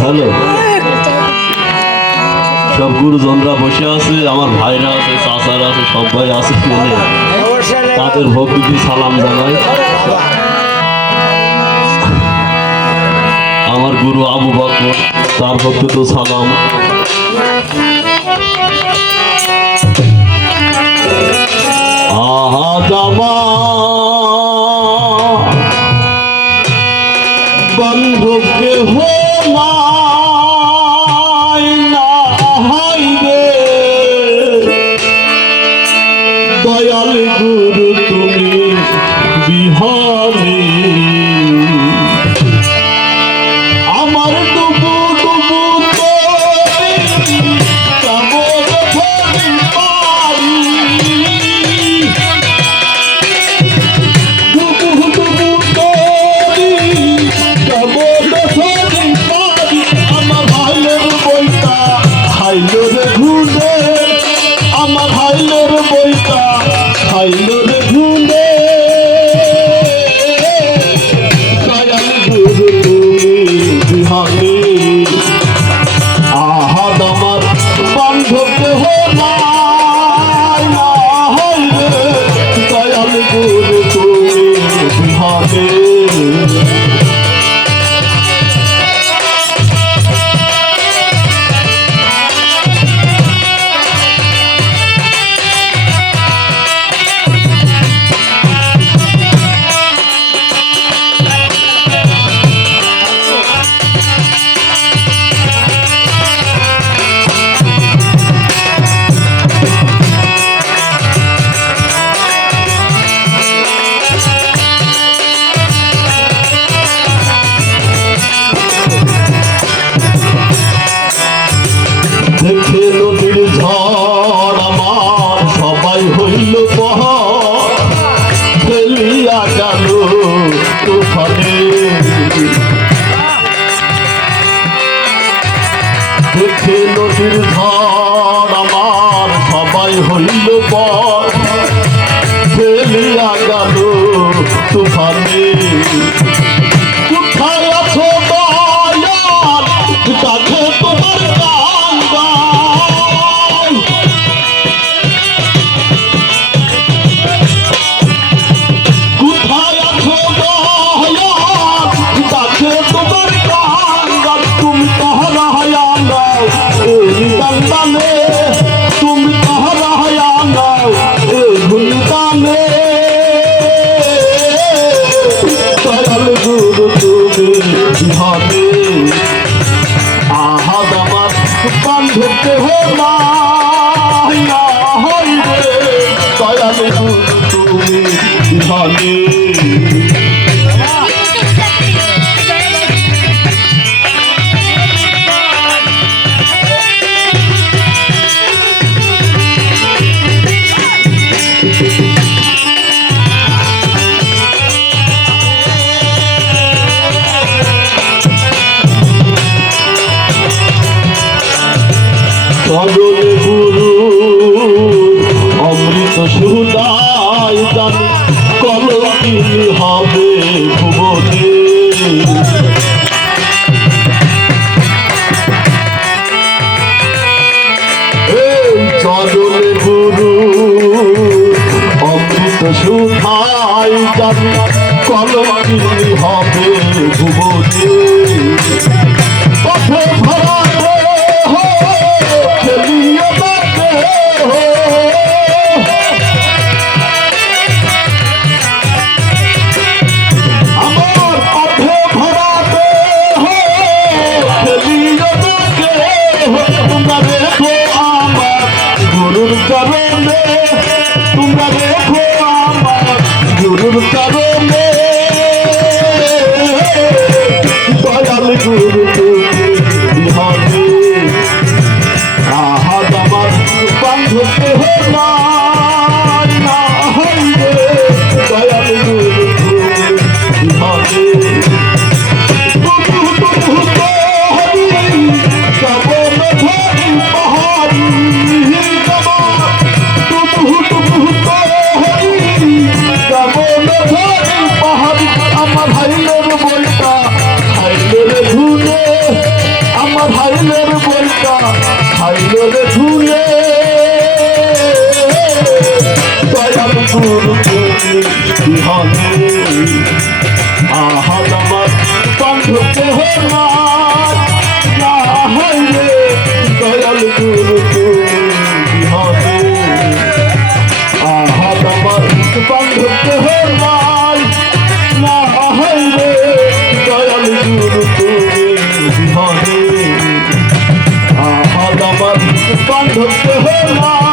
ভালো সব গুরুজনরা বসে আছে, আমার ভাইরা আছে, চাচারা আছে সব ভাই আছে মনে তাদের ভক্তি সালাম জানাই। আমার গুরু আবু বকর, তার ভক্তিত সালাম। बंधु के हो मा। Yeah. ফলে দেখে নদীর ধর আমার সবাই হলি। হবে আহাদ আমার বান্ধবকে হইবে। দয়ালে তুমি ধনে। ভজন গুরু অমৃত সুদায় দান কলঙ্কিনী হবে ভুবনে। চরণে গুরু অমৃত সুধায় দান কলঙ্কিনী হবে ভুবনে। আমার মনটা খাইল রে ঝুলে দয়াল গুরুকে বিহানে আহাদ আমার পান্ধকে হলা না হাইলে দয়াল গুরুকে বিহানে আহাদ আমার পান্ধকে সত্য হল।